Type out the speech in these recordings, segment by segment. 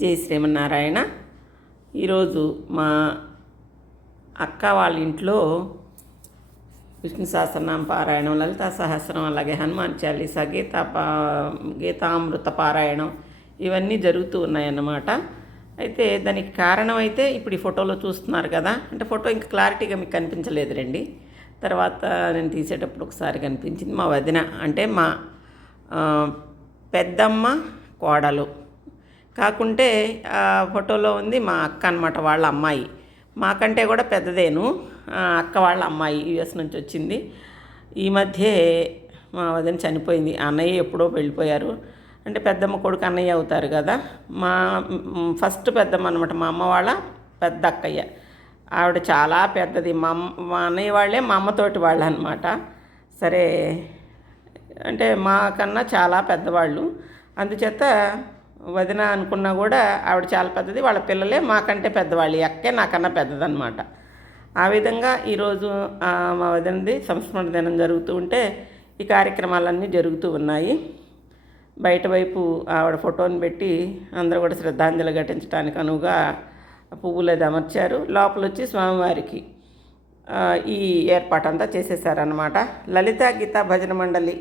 జై శ్రీమన్నారాయణ. ఈరోజు మా అక్క వాళ్ళ ఇంట్లో విష్ణు సహస్రనామ పారాయణం, లలితా సహస్రం, అలాగే హనుమాన్ చాలీసా, గీతామృత పారాయణం ఇవన్నీ జరుగుతూ ఉన్నాయన్నమాట. అయితే దానికి కారణం అయితే ఇప్పుడు ఈ ఫోటోలో చూస్తున్నారు కదా. అంటే ఫోటో ఇంకా క్లారిటీగా మీకు కనిపించలేదు రండి, తర్వాత నేను తీసేటప్పుడు ఒకసారి కనిపించింది. మా వదిన అంటే మా పెద్దమ్మ కోడలు కాకుంటే ఫోటోలో ఉంది మా అక్క అనమాట, వాళ్ళ అమ్మాయి. మాకంటే కూడా పెద్దదేను, అక్క వాళ్ళ అమ్మాయి యుఎస్ నుంచి వచ్చింది. ఈ మధ్యే మా వదిన చనిపోయింది. అన్నయ్య ఎప్పుడో వెళ్ళిపోయారు. అంటే పెద్దమ్మ కొడుకు అన్నయ్య అవుతారు కదా. మా ఫస్ట్ పెద్దమ్మ అనమాట, మా అమ్మ వాళ్ళ పెద్ద అక్కయ్య. ఆవిడ చాలా పెద్దది. మా అన్నయ్య వాళ్ళే మా అమ్మతోటి వాళ్ళు అనమాట. సరే, అంటే మాకన్నా చాలా పెద్దవాళ్ళు. అందుచేత వదిన అనుకున్నా కూడా ఆవిడ చాలా పెద్దది, వాళ్ళ పిల్లలే మాకంటే పెద్దవాళ్ళు. ఈ అక్కే నాకన్నా పెద్దదన్నమాట. ఆ విధంగా ఈరోజు మా వదినది సంస్మరణ దినం జరుగుతూ ఉంటే ఈ కార్యక్రమాలన్నీ జరుగుతూ ఉన్నాయి. బయట వైపు ఆవిడ ఫోటోని పెట్టి అందరూ కూడా శ్రద్ధాంజలి ఘటించడానికి అనువుగా పువ్వులు అది అమర్చారు. లోపల వచ్చి స్వామివారికి ఈ ఏర్పాటంతా చేసేసారనమాట. లలితా గీతా భజన మండలి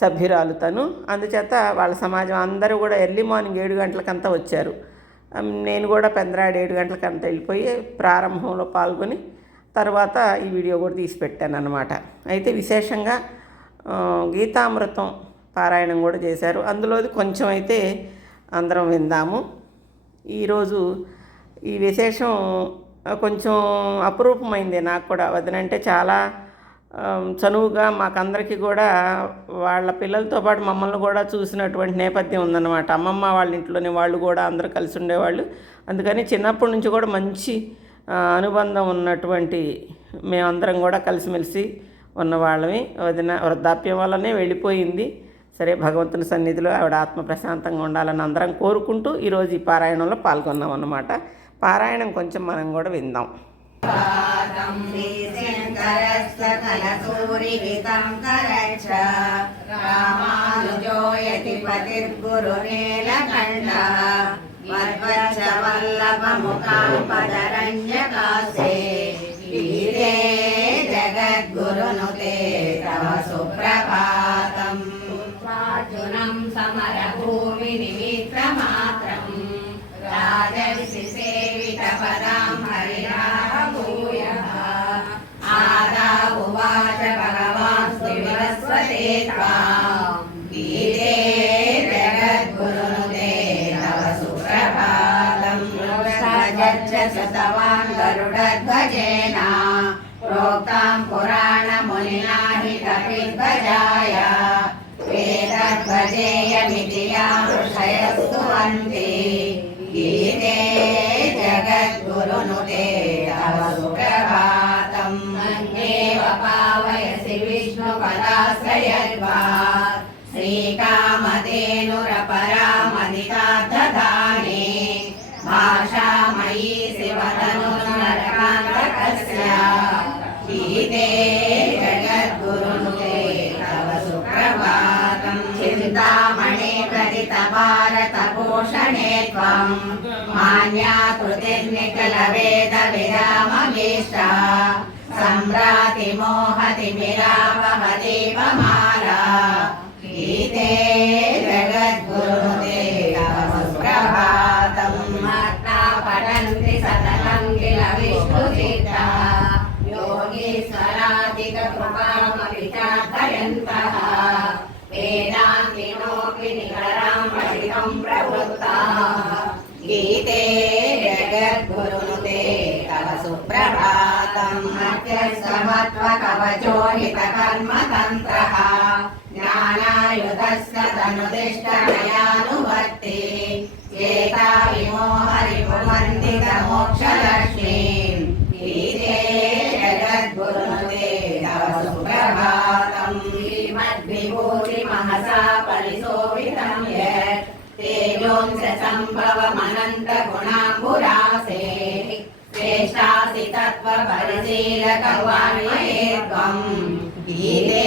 సభ్యురాలు తను. అందుచేత వాళ్ళ సమాజం అందరూ కూడా ఎర్లీ మార్నింగ్ 7 గంటలకంతా వచ్చారు. నేను కూడా పెందరాడు 7 గంటలకంతా వెళ్ళిపోయి ప్రారంభంలో పాల్గొని తర్వాత ఈ వీడియో కూడా తీసి పెట్టాను అనమాట. అయితే విశేషంగా గీతామృతం పారాయణం కూడా చేశారు. అందులోది కొంచెం అయితే అందరం విందాము. ఈరోజు ఈ విశేషం కొంచెం అపురూపమైంది నాకు కూడా. వదినంటే చాలా చనువుగా మాకందరికీ కూడా వాళ్ళ పిల్లలతో పాటు మమ్మల్ని కూడా చూసినటువంటి నేపథ్యం ఉందన్నమాట. అమ్మమ్మ వాళ్ళ ఇంట్లోనే వాళ్ళు కూడా అందరూ కలిసి ఉండేవాళ్ళు. అందుకని చిన్నప్పటి నుంచి కూడా మంచి అనుబంధం ఉన్నటువంటి మేమందరం కూడా కలిసిమెలిసి ఉన్నవాళ్ళమి. వదిన వృద్ధాప్యం వల్లనే వెళ్ళిపోయింది. సరే, భగవంతుని సన్నిధిలో ఆవిడ ఆత్మ ప్రశాంతంగా ఉండాలని అందరం కోరుకుంటూ ఈరోజు ఈ పారాయణంలో పాల్గొన్నాం అన్నమాట. పారాయణం కొంచెం మనం కూడా విందాం. జగద్గురునుతే తవ సుప్రభాతం. స్వార్జునం సమరభూమి నిమిత్రమాత్రం రాజర్షి సేవిత పదాం హరిరాహ భూయః. ఆదా ఉవాచ భగవాన్ శ్రీవస్వతే త్వాం గీతే జగద్గురునుతే తవ సుప్రభాతం. సజచ్చసవాన్ గరుడధ్వజేన ప్రోక్తాం పురాణమునినా హి కపిధ్వజాయ. వేదధ్వజేయమితి యా ఋషయస్తు వంతి గీతే జగద్గురునుతే తవ సుప్రభాతం. మన్యేవ పావయసి విష్ణుపదాశ్రయద్వా శ్రీకామధేనురపరామదితార్థధానే. భాషామయీ శివతనుర్నరకాంతకస్య గీతే జగద్గురునుతే తవ సుప్రభాతం. చింతామణి ప్రదిత భారత భూషణే త్వం మాన్యా కృతిర్నిఖిల వేద విరామమీష్ట. సంభ్రాతి మోహతి విరావహదీపమాలా గీతే జగద్గురునుతే తవ సుప్రభాతం. మత్తా పఠంతి సతతం కిల విష్ణుచిత్తా యోగీశ్వరాధిక కృపామపి చార్థయంతః. వేదాంతినోపి నికరాం పఠితం ప్రవృత్తాః గీతే జగద్గురునుతే తవ సుప్రభాతం. మత్యస్వమత్వకవచో హితకర్మతంత్రః జ్ఞానాయుధస్య తనుదిష్టమయానువర్తి. ఏతా విమోహరిపుమందిత మోక్షలక్ష్మీం గీతే జగద్గురునుతే తవ సుప్రభాతం. శ్రీమద్విభూతి మహసా పరిశోభితం యత్ తేజోంస సంభవమనంత గుణాంబురాసే. శ్రేష్టాసి తత్వ పరిశీలక వాణ్మయే త్వం గీతే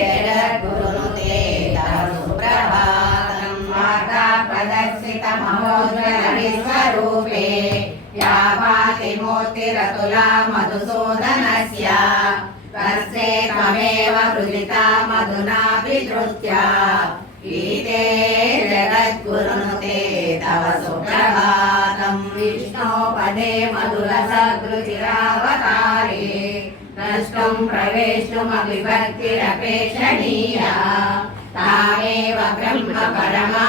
జగద్గురునుతే తవ సుప్రభాతం. ప్రదర్శిత महोज्ज्वल विश्वरूपे या भाति मूर्तिरतुला मधुसूदनस्य तस्यै त्वमेव हृदिता मधुना विधृत्या गीते जगद्गुरुनुते तव सुप्रभातं विष्णोपदे मधुरसदृचिरावतारे द्रष्टुं प्रवेष्टुमपि भक्तिरपेक्षणीया तामेव ब्रह्म परमा